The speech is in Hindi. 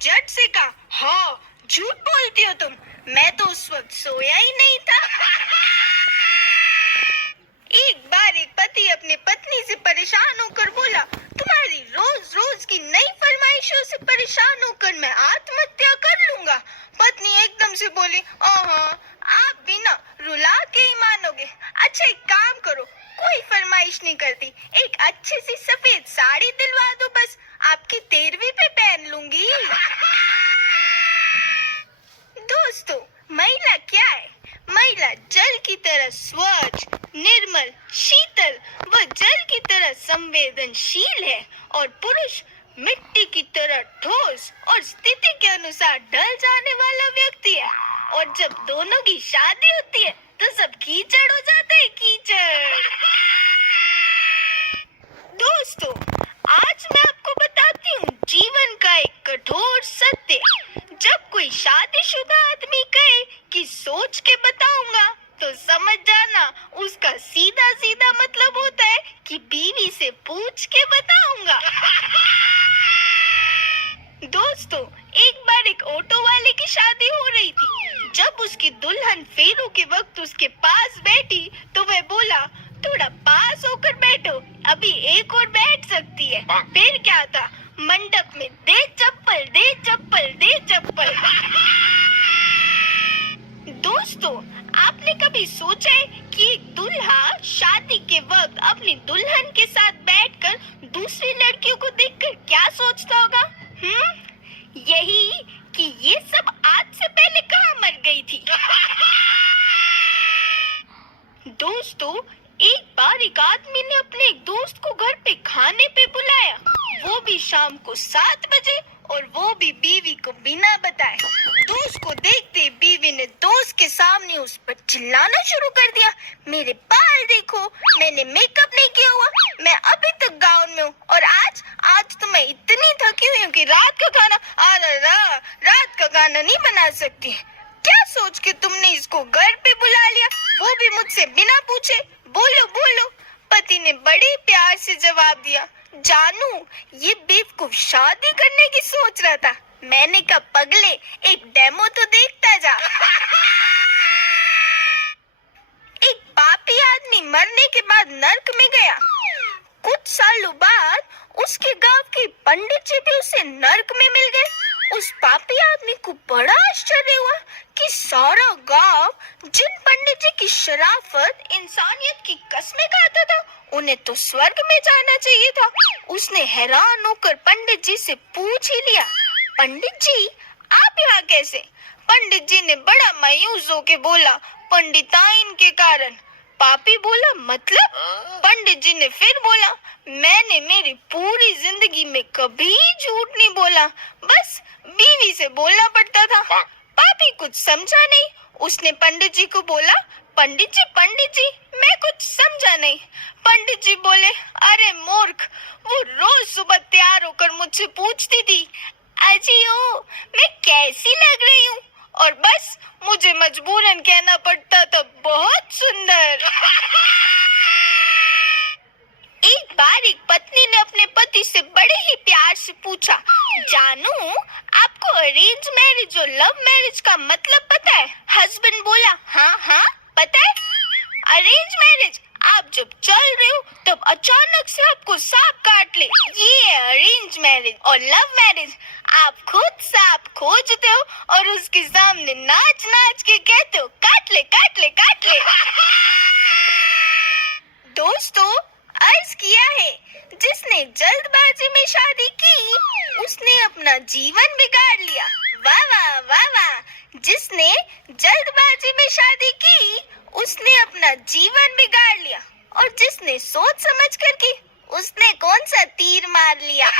झट से कहा, हाँ झूठ बोलती हो तुम, मैं तो उस वक्त सोया ही नहीं था। एक बार एक पति अपनी पत्नी से परेशान होकर बोला, तुम्हारी रोज रोज की नई फरमाइशों से परेशान होकर मैं आत्महत्या कर लूंगा। पत्नी एकदम से बोली, आप भी ना रुला के ही मानोगे। अच्छा एक काम करो, कोई फरमाइश नहीं करती, एक अच्छी सी सफेद साड़ी दिलवा दो, बस आपकी 13वीं पे पहन लूंगी। दोस्तों, महिला क्या है? महिला जल की तरह स्वच्छ, निर्मल, शीतल व जल की तरह संवेदनशील है और पुरुष मिट्टी की तरह ठोस और स्थिति के अनुसार ढल जाने वाला व्यक्ति है। और जब दोनों की शादी होती है तो सब कीचड़ हो जाते हैं, कीचड़। दोस्तों, आज मैं आपको बताती हूँ जीवन का एक कठोर सत्य। जब कोई शादीशुदा आदमी कहे कि सोच के बताऊंगा, तो समझ जाना उसका सीधा सीधा मतलब होता है कि बीवी से पूछ के बताऊंगा। दोस्तों, एक बार एक ऑटो वाले की शादी हो रही थी। जब उसकी दुल्हन फेरों के वक्त उसके पास बैठी तो वह बोला, थोड़ा पास होकर बैठो, अभी एक और बैठ सकती है। फिर क्या था, मंडप में दे चप्पल, दे चप्पल, दे चप्पल। दोस्तों, आपने कभी सोचा है कि एक दूल्हा शादी के वक्त अपनी दुल्हन के साथ बैठकर दूसरी लड़कियों को देखकर क्या सोचता होगा? यही कि ये सब आज से पहले कहाँ मर गई थी। दोस्तों, एक बार एक आदमी ने अपने एक दोस्त को घर पे खाने पे बुलाया, वो भी शाम को 7 बजे, और वो भी बीवी को बिना बताए। दोस्त को देखते बीवी ने दोस्त के सामने उस पर चिल्लाना शुरू कर दिया, मेरे बाल देखो, मैंने मेकअप नहीं किया हुआ, मैं अभी तक गाउन में हूँ, और आज तो मैं इतनी थकी हुई हूँ कि रात का खाना नहीं बना सकती। क्या सोच के तुमने इसको घर पे बुला लिया, वो भी मुझसे बिना पूछे? बोलो बोलो। पति ने बड़े प्यार से जवाब दिया, जानू, ये बेवकूफ शादी करने की सोच रहा था। मैंने कहा, पगले, एक डेमो तो देखता जा। एक पापी आदमी मरने के बाद नर्क में गया। कुछ सालों बाद उसके गांव के पंडित जी भी उसे नर्क में मिल गए। उस पापी आदमी को बड़ा आश्चर्य हुआ कि सारा गांव जिन पंडित जी की शराफत, इंसानियत की कस्में खाता था, उन्हें तो स्वर्ग में जाना चाहिए था। उसने हैरान होकर पंडित जी से पूछ ही लिया, पंडित जी, आप यहाँ कैसे? पंडित जी ने बड़ा मायूस होकर बोला, पंडिताइन के कारण। पापी बोला, मतलब? पंडित जी ने फिर बोला, मैंने मेरी पूरी जिंदगी में कभी झूठ नहीं बोला, बस बीवी से बोलना पड़ता था। पापी कुछ समझा नहीं। उसने पंडित जी को बोला, पंडित जी, मैं कुछ समझा नहीं। पंडित जी बोले, अरे मूर्ख, वो रोज सुबह तैयार होकर मुझसे पूछती थी, अजी ओ, मैं कैसी लग रही हूँ, और बस मुझे मजबूरन कहना पड़ता था, बहुत सुंदर। एक बार एक पत्नी ने अपने पति से बड़े ही प्यार से पूछा, जानू, आपको अरेंज मैरिज और लव मैरिज का मतलब पता है? हस्बैंड बोला, हाँ पता है। अरेंज मैरिज, आप जब चल रहे हो तब अचानक से आपको सांप काट ले, ये है अरेंज मैरिज। और लव मैरिज, आप खुद सांप खोजते हो और उसके सामने नाच नाच के कहते हो, काट ले काट ले काट ले। दोस्तों, अर्ज किया है, जिसने जल्दबाजी में शादी की उसने अपना जीवन बिगाड़ लिया। वाह वाह वाह वाह। जिसने जल्दबाजी में शादी की उसने अपना जीवन बिगाड़ लिया, और जिसने सोच समझ कर की उसने कौन सा तीर मार लिया।